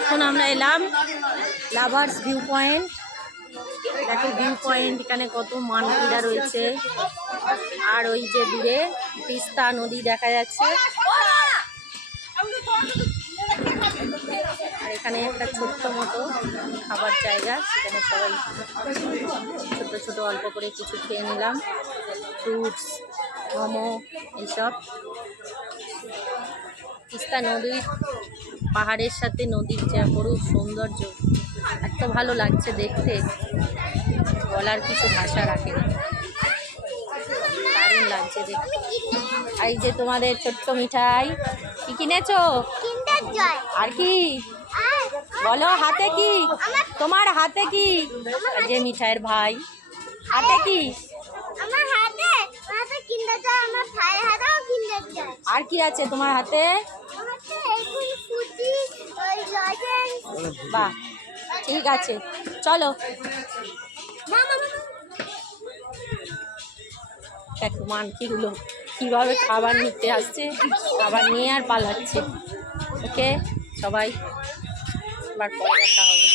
এখন আমরা এলাম লাভার্স ভিউ পয়েন্ট দেখো ভিউ পয়েন্ট এখানে কত মানকিরা রয়েছে। আর ওই যে দূরে তিস্তা নদী দেখা যাচ্ছে। আর এখানে একটা ছোট্ট মতো খাবার জায়গা, সেখানে সবাই ছোট ছোট অল্প করে কিছু খেয়ে নিলাম। ফ্রুটস, মোমো, এইসব। তিস্তা নদীর পাহাড়ের সাথে নদীর যে অপরূপ সৌন্দর্য। এত ভালো লাগছে দেখতে। বলার কিছু ভাষা রাখে না। দারুণ লাগছে দেখতে। এই যে তোমাদের ছোট্ট মিঠাই কি কিনেছো? আর কি? বলো হাতে কি? তোমার হাতে কি? যে মিঠাইয়ের ভাই। হাতে কি? আর কি আছে তোমার হাতে? বাহ, ঠিক আছে, চলো। দেখো, মানকিগুলো কীভাবে খাবার নিতে আসছে, খাবার নিয়ে আর পালাচ্ছে। ওকে সবাই আবার পরে দেখা হবে।